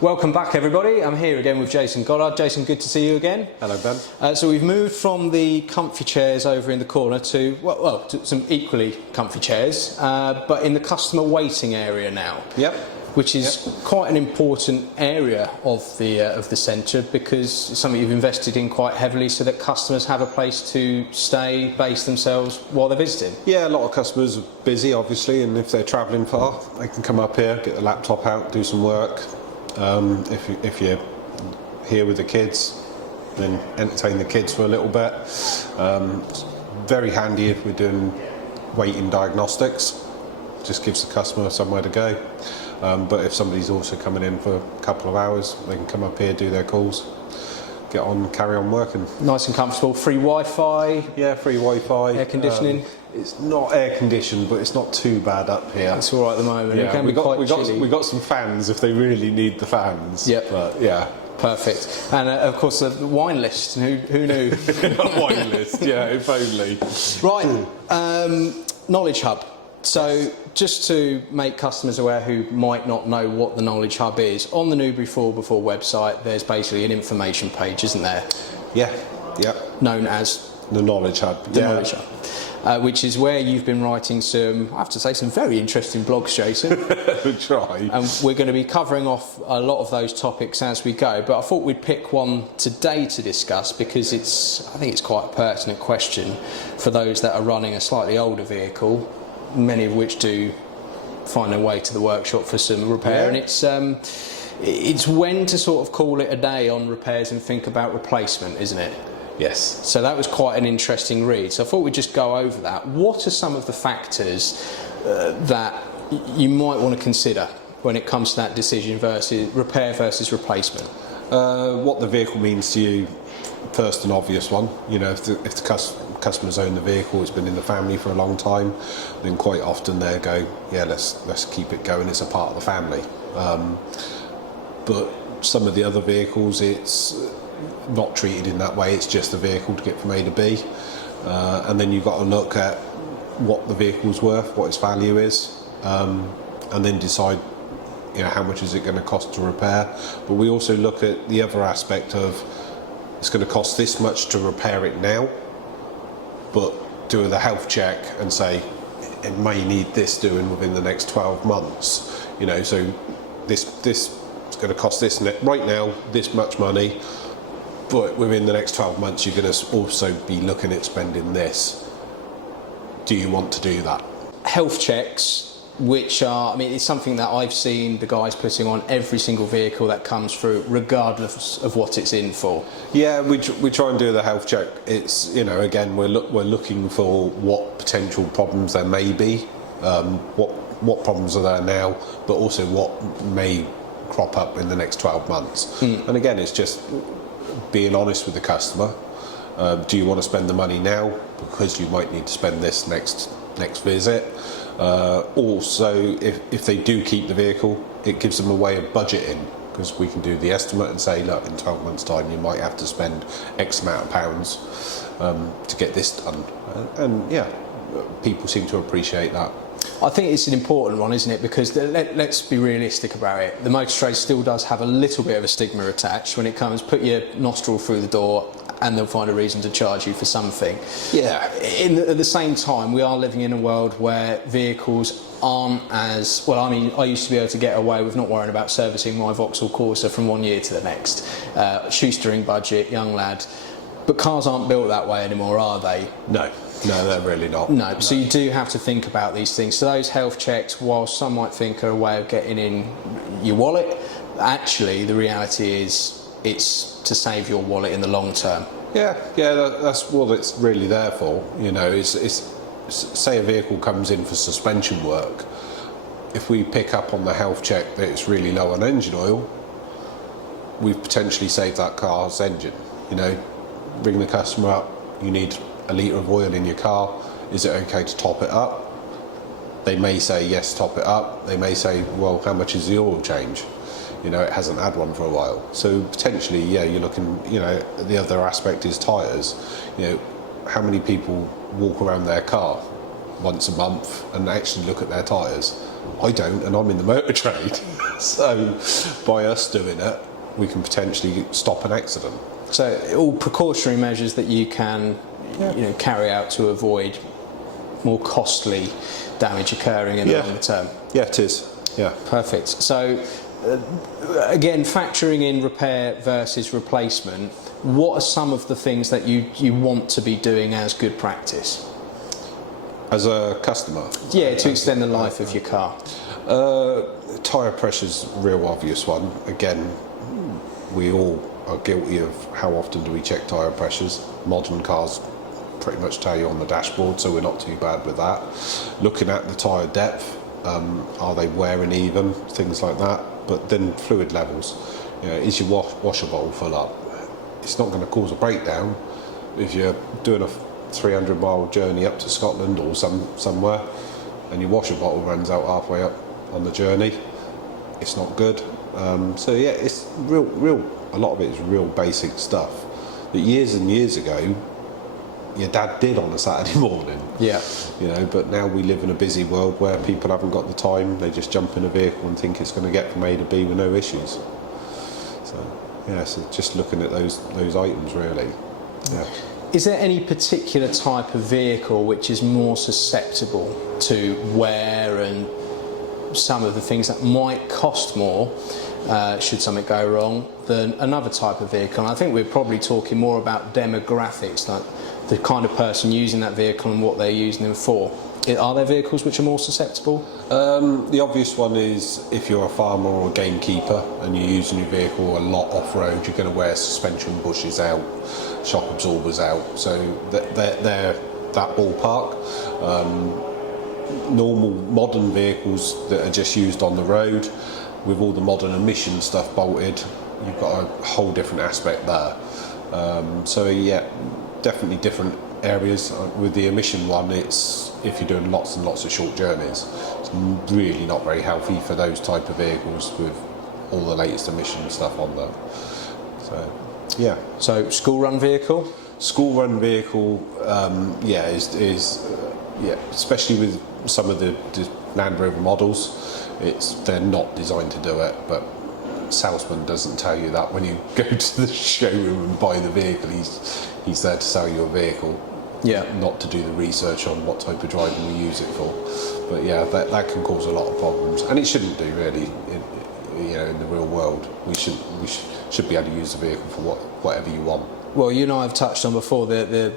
Welcome back, everybody. I'm here again with Jason Goddard. Jason, good to see you again. Hello, Ben. So we've moved from the comfy chairs over in the corner to, to some equally comfy chairs, but in the customer waiting area now. Yep. Which is quite an important area of the centre, because it's something you've invested in quite heavily so that customers have a place to stay, base themselves while they're visiting. Yeah, a lot of customers are busy, obviously, and if they're travelling far, they can come up here, get the laptop out, do some work. If you're here with the kids, then entertain the kids for a little bit. Very handy if we're doing waiting diagnostics. Just gives the customer somewhere to go. But if somebody's also coming in for a couple of hours, they can come up here, do their calls, get on, carry on working. Nice and comfortable. Free Wi-Fi. Yeah, free Wi-Fi. Air conditioning. It's not air conditioned, but it's not too bad up here. It's all right at the moment. Yeah, it can be quite chilly. We got some fans if they really need the fans. Yep. But yeah. Perfect. And of course the wine list. Who knew? Wine list. Yeah, if only. Right. Knowledge Hub. So just to make customers aware who might not know what the Knowledge Hub is, on the Newbury 4x4 website there's basically an information page, isn't there? Yeah, yeah. Known as? The Knowledge Hub. The Knowledge Hub. Which is where you've been writing some, I have to say, some very interesting blogs, Jason. We try. And we're going to be covering off a lot of those topics as we go, but I thought we'd pick one today to discuss because I think it's quite a pertinent question for those that are running a slightly older vehicle, many of which do find their way to the workshop for some repair, and it's when to sort of call it a day on repairs and think about replacement, isn't it? Yes. So that was quite an interesting read. So I thought we'd just go over that. What are some of the factors that you might want to consider when it comes to that decision versus repair versus replacement? What the vehicle means to you, first and obvious one. You know, if the customers own the vehicle, it's been in the family for a long time, then quite often they go, yeah, let's keep it going, it's a part of the family. But some of the other vehicles, it's not treated in that way, it's just a vehicle to get from A to B. And then you've got to look at what the vehicle's worth, what its value is, and then decide, you know, how much is it going to cost to repair. But we also look at the other aspect of, it's going to cost this much to repair it now, but do the health check and say it may need this doing within the next 12 months. You know, so this is going to cost this right now, this much money, but within the next 12 months you're going to also be looking at spending this. Do you want to do that? Health checks, which are, I mean, it's something that I've seen the guys putting on every single vehicle that comes through, regardless of what it's in for. Yeah, we try and do the health check. It's, you know, again, we're looking for what potential problems there may be, what problems are there now, but also what may crop up in the next 12 months. And again, it's just being honest with the customer. Do you want to spend the money now because you might need to spend this next visit? Also, if they do keep the vehicle, it gives them a way of budgeting, because we can do the estimate and say, look, in 12 months' time you might have to spend X amount of pounds to get this done. And yeah, people seem to appreciate that. I think it's an important one, isn't it? Because let's be realistic about it. The motor trade still does have a little bit of a stigma attached when it comes, put your nostril through the door and they'll find a reason to charge you for something. Yeah. At the same time, we are living in a world where vehicles aren't as, well, I mean, I used to be able to get away with not worrying about servicing my Vauxhall Corsa from one year to the next. Shoestring budget, young lad. But cars aren't built that way anymore, are they? No, they're really not. No, so you do have to think about these things. So those health checks, while some might think are a way of getting in your wallet, actually the reality is it's to save your wallet in the long term. Yeah, that's what it's really there for. You know, it's say a vehicle comes in for suspension work. If we pick up on the health check that it's really low on engine oil, we've potentially saved that car's engine. You know, ring the customer up, you need a litre of oil in your car, is it okay to top it up? They may say yes, top it up. They may say, well, how much is the oil change? You know, it hasn't had one for a while. So potentially, yeah, you're looking, you know, the other aspect is tyres. You know, how many people walk around their car once a month and actually look at their tyres. I don't, and I'm in the motor trade. So by us doing it, we can potentially stop an accident. So all precautionary measures that you can carry out to avoid more costly damage occurring in the longer term. Yeah, it is. Yeah. Perfect. So again, factoring in repair versus replacement, what are some of the things that you want to be doing as good practice? As a customer? Yeah, to extend the life of your car. Tyre pressure's a real obvious one. Again, we all are guilty of how often do we check tyre pressures. Modern cars pretty much tell you on the dashboard, so we're not too bad with that. Looking at the tyre depth, are they wearing even, things like that. But then fluid levels, is your washer bottle full up? It's not going to cause a breakdown if you're doing a 300-mile journey up to Scotland or somewhere and your washer bottle runs out halfway up on the journey. It's not good. So yeah, it's real. A lot of it is real basic stuff that years and years ago your dad did on a Saturday morning. Yeah. But now we live in a busy world where people haven't got the time. They just jump in a vehicle and think it's going to get from A to B with no issues. So just looking at those items really. Yeah. Is there any particular type of vehicle which is more susceptible to wear and some of the things that might cost more should something go wrong than another type of vehicle? And I think we're probably talking more about demographics, like the kind of person using that vehicle and what they're using them for. Are there vehicles which are more susceptible? The obvious one is if you're a farmer or a gamekeeper and you're using your vehicle a lot off-road, you're going to wear suspension bushes out, shock absorbers out, so they're that ballpark. Normal modern vehicles that are just used on the road, with all the modern emission stuff bolted, you've got a whole different aspect there. So yeah, definitely different areas. With the emission one, it's if you're doing lots and lots of short journeys, it's really not very healthy for those type of vehicles with all the latest emission stuff on there. So yeah. So school run vehicle? School run vehicle, is especially with some of the Land Rover models, they're not designed to do it, but salesman doesn't tell you that when you go to the showroom and buy the vehicle. He's there to sell you a vehicle, not to do the research on what type of driving we use it for. But yeah, that can cause a lot of problems, and it shouldn't do really. In the real world, we should be able to use the vehicle for whatever you want. Well, you and I have touched on before the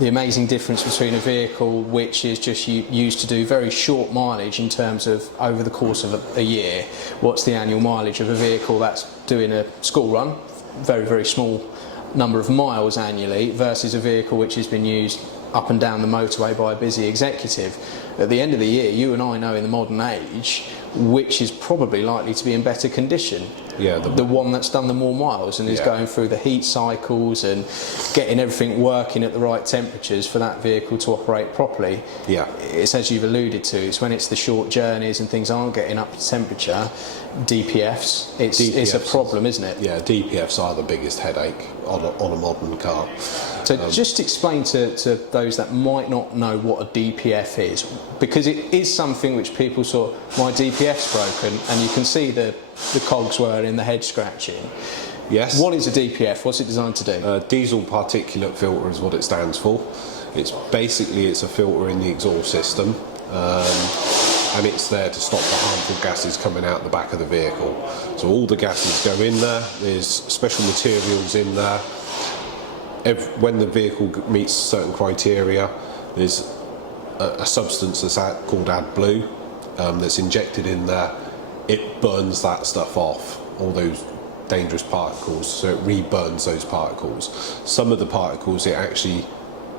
amazing difference between a vehicle which is just used to do very short mileage in terms of over the course of a year. What's the annual mileage of a vehicle that's doing a school run, very, very small number of miles annually, versus a vehicle which has been used up and down the motorway by a busy executive. At the end of the year, you and I know in the modern age which is probably likely to be in better condition. Yeah, the one that's done the more miles and is going through the heat cycles and getting everything working at the right temperatures for that vehicle to operate properly. Yeah, it's as you've alluded to, it's when it's the short journeys and things aren't getting up to temperature, DPFs, it's a problem, isn't it? Yeah, DPFs are the biggest headache on a modern car. So just explain to those that might not know what a DPF is, because it is something which people sort of, my DPF's broken, and you can see the cogs were in the head scratching. Yes. What is a DPF? What's it designed to do? Diesel particulate filter is what it stands for. It's a filter in the exhaust system, and it's there to stop the harmful gases coming out the back of the vehicle. So all the gases go in there. There's special materials in there. When the vehicle meets certain criteria, there's a substance that's called AdBlue that's injected in there. It burns that stuff off, all those dangerous particles, so it re-burns those particles. Some of the particles it actually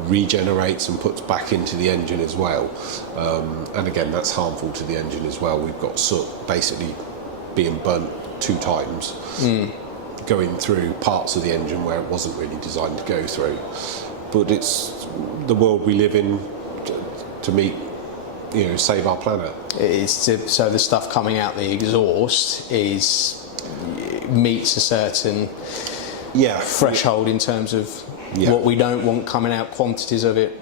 regenerates and puts back into the engine as well, and again that's harmful to the engine as well. We've got soot basically being burnt 2 times, going through parts of the engine where it wasn't really designed to go through. But it's the world we live in to meet, save our planet. So the stuff coming out the exhaust meets a certain threshold in terms of what we don't want coming out, quantities of it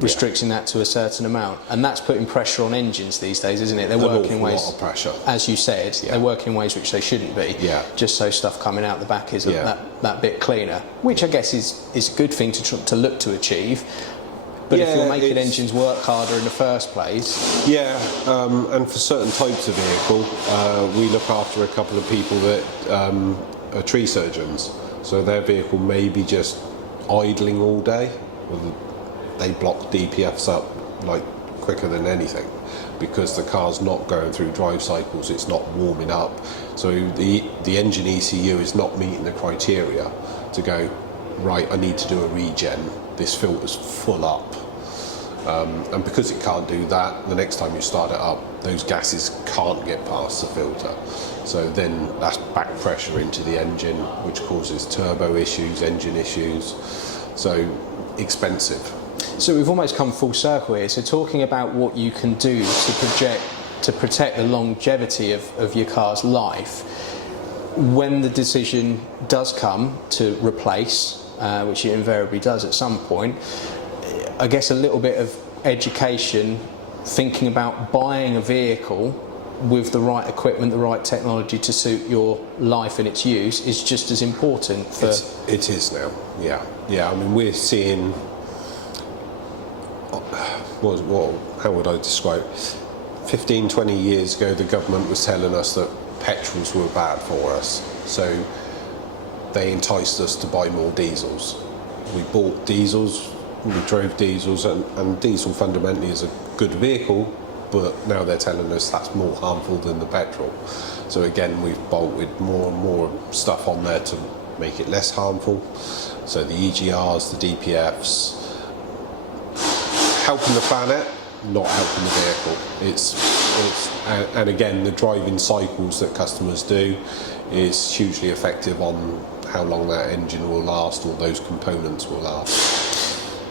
restricting that to a certain amount, and that's putting pressure on engines these days, isn't it? They're working in ways, lot of pressure. as you said, they work in ways which they shouldn't be. Yeah. Just so stuff coming out the back isn't that bit cleaner, which I guess is a good thing to look to achieve. But if you're making engines work harder in the first place... Yeah, and for certain types of vehicle, we look after a couple of people that are tree surgeons. So their vehicle may be just idling all day. They block DPFs up like quicker than anything because the car's not going through drive cycles, it's not warming up. So the engine ECU is not meeting the criteria to go, right, I need to do a regen, this filter's full up. And because it can't do that, the next time you start it up, those gases can't get past the filter. So then that's back pressure into the engine, which causes turbo issues, engine issues. So expensive. So we've almost come full circle here. So talking about what you can do to protect the longevity of your car's life, when the decision does come to replace, which it invariably does at some point, I guess a little bit of education, thinking about buying a vehicle with the right equipment, the right technology to suit your life and its use is just as important. It is now, yeah. I mean, we're seeing, how would I describe it? 15, 20 years ago, the government was telling us that petrols were bad for us, so they enticed us to buy more diesels. We bought diesels, we drove diesels, and diesel fundamentally is a good vehicle, but now they're telling us that's more harmful than the petrol. So again, we've bolted more and more stuff on there to make it less harmful. So the EGRs, the DPFs, helping the planet, not helping the vehicle. And again, the driving cycles that customers do is hugely effective on how long that engine will last or those components will last.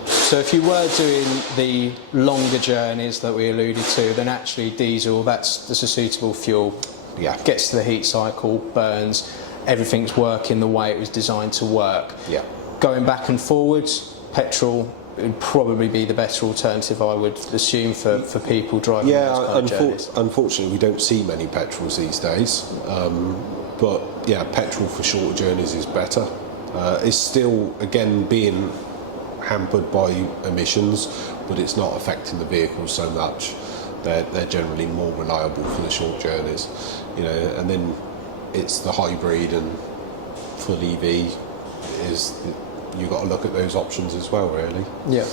So if you were doing the longer journeys that we alluded to, then actually diesel, that's a suitable fuel. Yeah. Gets to the heat cycle, burns, everything's working the way it was designed to work. Yeah. Going back and forwards, petrol would probably be the better alternative, I would assume, for people driving those kind of journeys. Unfortunately, we don't see many petrols these days. But yeah, petrol for shorter journeys is better. It's still, again, being hampered by emissions, but it's not affecting the vehicles so much. They're generally more reliable for the short journeys, and then it's the hybrid and full EV you've got to look at those options as well, really. Yeah.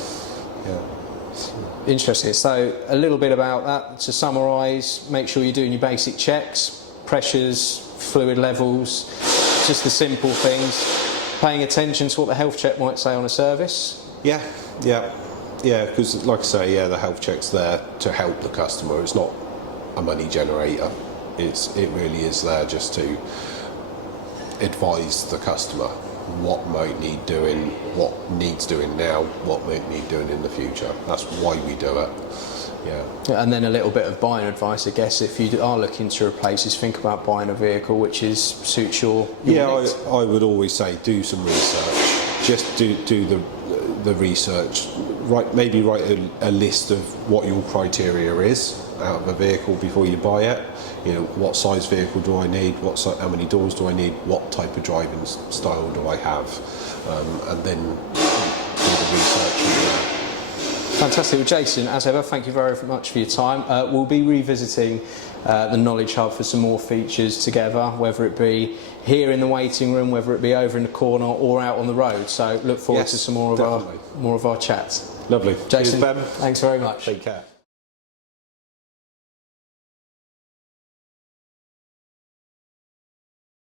Interesting. So a little bit about that to summarise: make sure you're doing your basic checks, pressures, fluid levels, just the simple things. Paying attention to what the health check might say on a service. Yeah, because like I say, the health check's there to help the customer. It's not a money generator. It really is there just to advise the customer what might need doing, what needs doing now, what might need doing in the future. That's why we do it. Yeah. And then a little bit of buying advice, I guess, if you are looking to replace, is think about buying a vehicle which suits your needs. I would always say do some research. Just do the research. Maybe write a list of what your criteria is out of a vehicle before you buy it. What size vehicle do I need? How many doors do I need? What type of driving style do I have? And then do the research. Fantastic. Well, Jason, as ever, thank you very much for your time. We'll be revisiting the Knowledge Hub for some more features together, whether it be here in the waiting room, whether it be over in the corner or out on the road. So look forward to some more of our chats. Lovely. Jason, Cheers, Ben. Thanks very much. Take care.